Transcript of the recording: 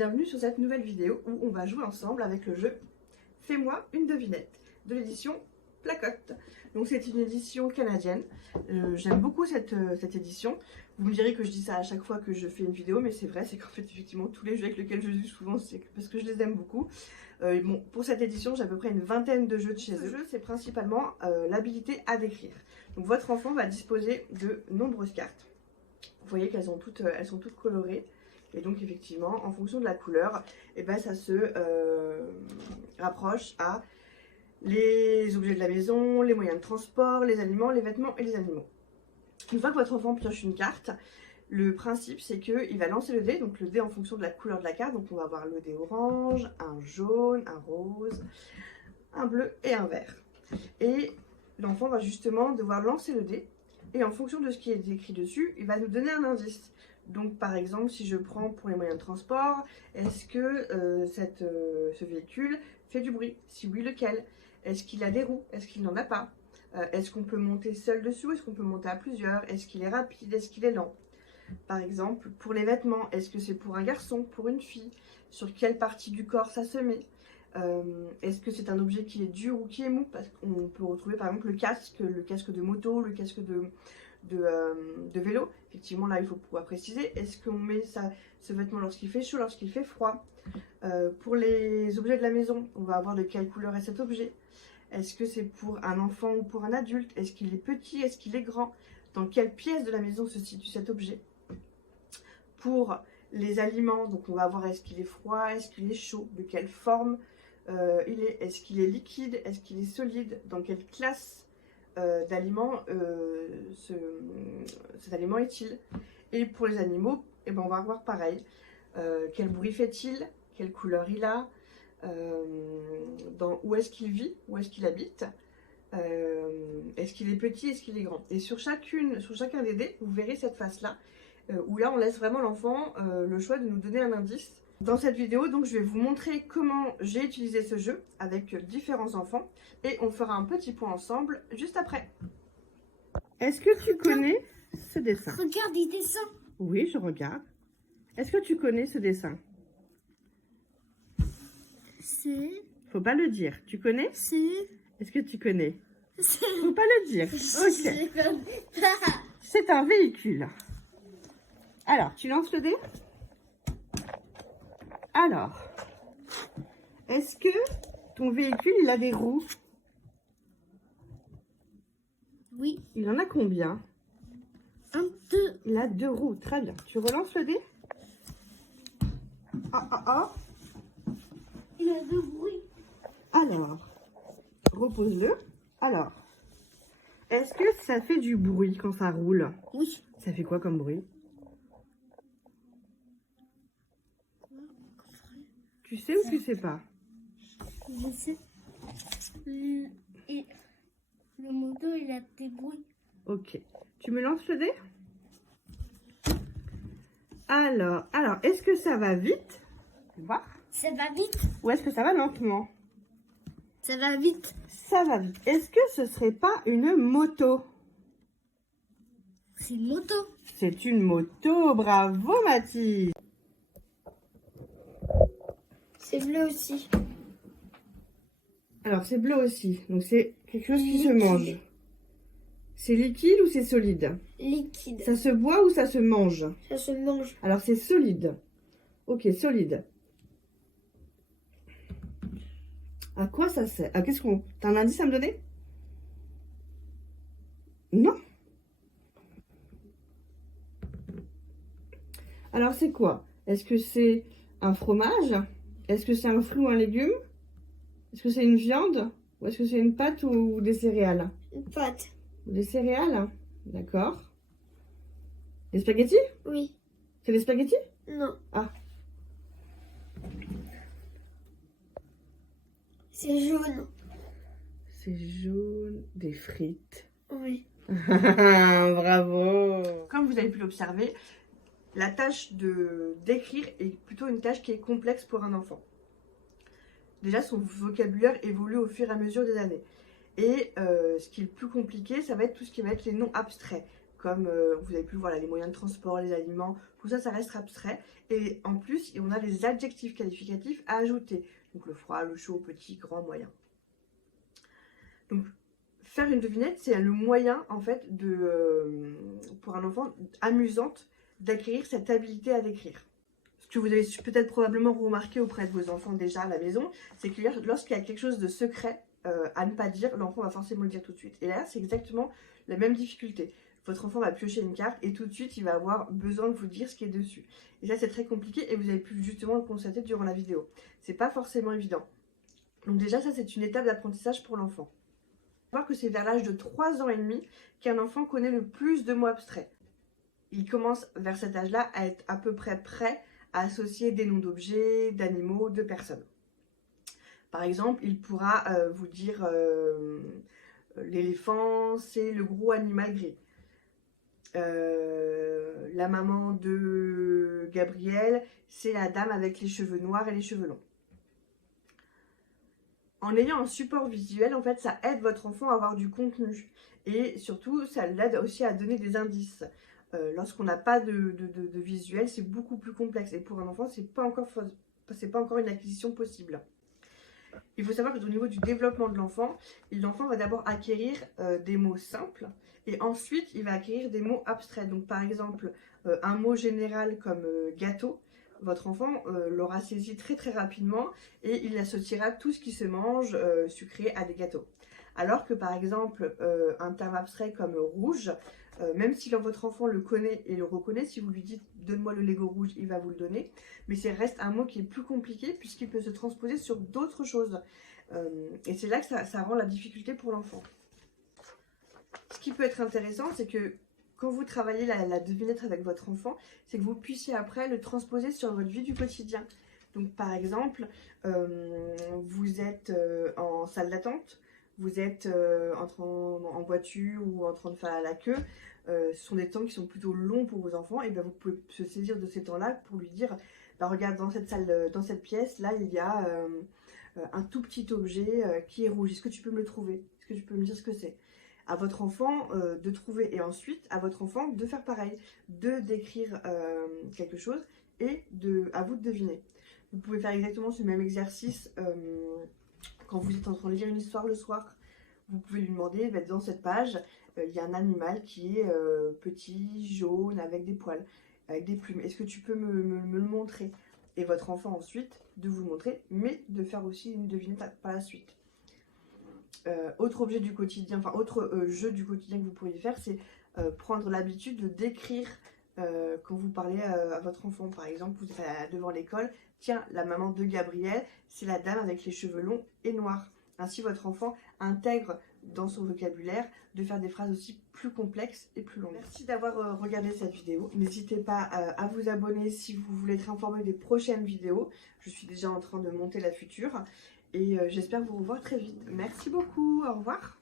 bienvenue sur cette nouvelle vidéo où on va jouer ensemble avec le jeu Fais-moi une devinette de l'édition Placote. Donc c'est une édition canadienne, j'aime beaucoup cette édition. Vous me direz que je dis ça à chaque fois que je fais une vidéo, mais c'est vrai, c'est qu'en fait effectivement tous les jeux avec lesquels je joue souvent c'est parce que je les aime beaucoup. Bon, pour cette édition j'ai à peu près une vingtaine de jeux de chez eux. Le jeu c'est principalement l'habilité à décrire. Donc votre enfant va disposer de nombreuses cartes. Vous voyez qu'elles sont toutes colorées. Et donc effectivement, en fonction de la couleur, et ben, ça se rapproche à les objets de la maison, les moyens de transport, les aliments, les vêtements et les animaux. Une fois que votre enfant pioche une carte, le principe c'est qu'il va lancer le dé, donc le dé en fonction de la couleur de la carte. Donc on va avoir le dé orange, un jaune, un rose, un bleu et un vert. Et l'enfant va justement devoir lancer le dé et en fonction de ce qui est écrit dessus, il va nous donner un indice. Donc par exemple, si je prends pour les moyens de transport, est-ce que ce véhicule fait du bruit? Si oui, lequel? Est-ce qu'il a des roues? Est-ce qu'il n'en a pas? Est-ce qu'on peut monter seul dessus? Est-ce qu'on peut monter à plusieurs? Est-ce qu'il est rapide? Est-ce qu'il est lent? Par exemple, pour les vêtements, est-ce que c'est pour un garçon? Pour une fille? Sur quelle partie du corps ça se met? Est-ce que c'est un objet qui est dur ou qui est mou? Parce qu'on peut retrouver par exemple le casque de moto, le casque de vélo. Effectivement là il faut pouvoir préciser, est-ce qu'on met ce vêtement lorsqu'il fait chaud, lorsqu'il fait froid? Pour les objets de la maison, on va avoir de quelle couleur est cet objet? Est-ce que c'est pour un enfant ou pour un adulte? Est-ce qu'il est petit? Est-ce qu'il est grand? Dans quelle pièce de la maison se situe cet objet? Pour les aliments, donc on va voir est-ce qu'il est froid, est-ce qu'il est chaud, de quelle forme il est, est-ce qu'il est liquide, est-ce qu'il est solide, dans quelle classe d'aliments cet aliment est-il? Et pour les animaux, eh ben, on va voir pareil. Quel bruit fait-il? Quelle couleur il a? Où est-ce qu'il vit? Où est-ce qu'il habite? Est-ce qu'il est petit? Est-ce qu'il est grand? Et sur chacun des dés, vous verrez cette face-là, où là on laisse vraiment l'enfant le choix de nous donner un indice. Dans cette vidéo, donc, je vais vous montrer comment j'ai utilisé ce jeu avec différents enfants et on fera un petit point ensemble juste après. Est-ce que tu connais ce dessin? Regarde les dessins. Oui, je regarde. Est-ce que tu connais ce dessin? C'est... Faut pas le dire. Tu connais? C'est... Est-ce que tu connais? C'est... Faut pas le dire. Ok. C'est un véhicule. Alors, tu lances le dé? Alors, est-ce que ton véhicule, il a des roues? Oui. Il en a combien? 1, 2. Il a 2 roues, très bien. Tu relances le dé? Ah. Il a 2 bruits. Alors, repose-le. Alors, est-ce que ça fait du bruit quand ça roule? Oui. Ça fait quoi comme bruit? Tu sais ou tu sais pas? Je sais. Le moto, il a des bruits. Ok. Tu me lances le dé? Alors, est-ce que ça va vite? Tu vois? Ça va vite. Ou est-ce que ça va lentement? Ça va vite. Ça va vite. Est-ce que ce serait pas une moto? C'est une moto. C'est une moto, bravo Mathilde. C'est bleu aussi. Alors c'est bleu aussi, donc c'est quelque chose qui se mange. C'est liquide ou c'est solide? Liquide. Ça se boit ou ça se mange? Ça se mange. Alors c'est solide. Ok, solide. À quoi ça sert? Ah, qu'est-ce qu'on... T'as un indice à me donner? Non. Alors c'est quoi? Est-ce que c'est un fromage? Est-ce que c'est un fruit ou un légume? Est-ce que c'est une viande? Ou est-ce que c'est une pâte ou des céréales? Une pâte. Des céréales? D'accord. Des spaghettis? Oui. C'est des spaghettis? Non. Ah. C'est jaune. C'est jaune. Des frites. Oui. Bravo. Comme vous avez pu l'observer, la tâche de d'écrire est plutôt une tâche qui est complexe pour un enfant. Déjà, son vocabulaire évolue au fur et à mesure des années. Et ce qui est le plus compliqué, ça va être tout ce qui va être les noms abstraits, comme vous avez pu voir là, les moyens de transport, les aliments, tout ça, ça reste abstrait. Et en plus, on a les adjectifs qualificatifs à ajouter. Donc le froid, le chaud, petit, grand, moyen. Donc faire une devinette, c'est le moyen en fait pour un enfant amusante d'acquérir cette habilité à décrire. Ce que vous avez peut-être probablement remarqué auprès de vos enfants déjà à la maison, c'est que lorsqu'il y a quelque chose de secret à ne pas dire, l'enfant va forcément le dire tout de suite. Et là, c'est exactement la même difficulté. Votre enfant va piocher une carte et tout de suite, il va avoir besoin de vous dire ce qui est dessus. Et ça, c'est très compliqué et vous avez pu justement le constater durant la vidéo. C'est pas forcément évident. Donc déjà, ça, c'est une étape d'apprentissage pour l'enfant. On va voir que c'est vers l'âge de 3 ans et demi qu'un enfant connaît le plus de mots abstraits. Il commence vers cet âge-là à être à peu près prêt à associer des noms d'objets, d'animaux, de personnes. Par exemple, il pourra vous dire l'éléphant, c'est le gros animal gris. La maman de Gabriel, c'est la dame avec les cheveux noirs et les cheveux longs. En ayant un support visuel, en fait, ça aide votre enfant à avoir du contenu. Et surtout, ça l'aide aussi à donner des indices. Lorsqu'on n'a pas de visuel, c'est beaucoup plus complexe. Et pour un enfant, c'est pas encore une acquisition possible. Il faut savoir que au niveau du développement de l'enfant va d'abord acquérir des mots simples. Et ensuite, il va acquérir des mots abstraits. Donc, par exemple, un mot général comme gâteau. Votre enfant l'aura saisi très très rapidement et il associera tout ce qui se mange sucré à des gâteaux. Alors que par exemple un terme abstrait comme rouge, même si votre enfant le connaît et le reconnaît, si vous lui dites donne-moi le Lego rouge, il va vous le donner. Mais c'est reste un mot qui est plus compliqué puisqu'il peut se transposer sur d'autres choses. Et c'est là que ça rend la difficulté pour l'enfant. Ce qui peut être intéressant, c'est que quand vous travaillez la devinette avec votre enfant, c'est que vous puissiez après le transposer sur votre vie du quotidien. Donc par exemple, vous êtes en salle d'attente, vous êtes en voiture ou en train de faire la queue. Ce sont des temps qui sont plutôt longs pour vos enfants, et bien vous pouvez se saisir de ces temps-là pour lui dire, bah, regarde dans cette salle, dans cette pièce, là il y a un tout petit objet qui est rouge. Est-ce que tu peux me le trouver? Est-ce que tu peux me dire ce que c'est? À votre enfant de trouver et ensuite à votre enfant de faire pareil, de décrire quelque chose et à vous de deviner. Vous pouvez faire exactement ce même exercice quand vous êtes en train de lire une histoire le soir. Vous pouvez lui demander, dans cette page, il y a un animal qui est petit, jaune, avec des poils, avec des plumes. Est-ce que tu peux me le montrer? Et votre enfant ensuite de vous le montrer, mais de faire aussi une devinette par la suite. Autre objet du quotidien, enfin autre jeu du quotidien que vous pourriez faire, c'est prendre l'habitude de décrire quand vous parlez à votre enfant. Par exemple, vous êtes devant l'école, tiens, la maman de Gabriel, c'est la dame avec les cheveux longs et noirs. Ainsi, votre enfant intègre dans son vocabulaire de faire des phrases aussi plus complexes et plus longues. Merci d'avoir regardé cette vidéo. N'hésitez pas à vous abonner si vous voulez être informé des prochaines vidéos. Je suis déjà en train de monter la future. Et j'espère vous revoir très vite. Merci beaucoup, au revoir.